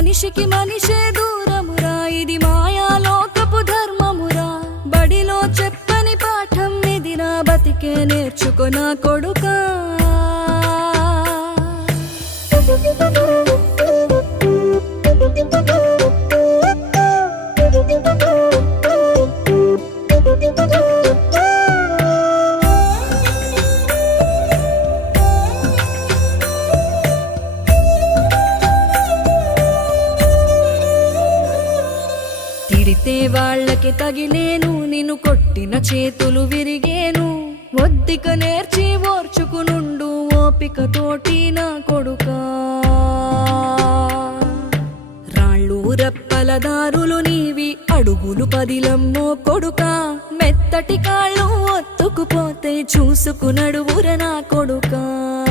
మనిషికి మనిషే దూరమురా, ఇది మాయాలోకపు ధర్మమురా. బడిలో చెప్పని పాఠం ఇది, నా బతికే నేర్చుకో నా కొడుకా. తిడితే వాళ్ళకి తగిలేను, నిన్ను కొట్టిన చేతులు విరిగేను. ఒద్దిక నేర్చి ఓర్చుకునుండు ఓపిక తోటి నా కొడుకా. రాళ్ళు రెప్పల దారులు నీవి, అడుగులు పదిలమ్మో కొడుకా. మెత్తటి కాళ్ళు ఒత్తుకుపోతే చూసుకునడువుర నా కొడుకా.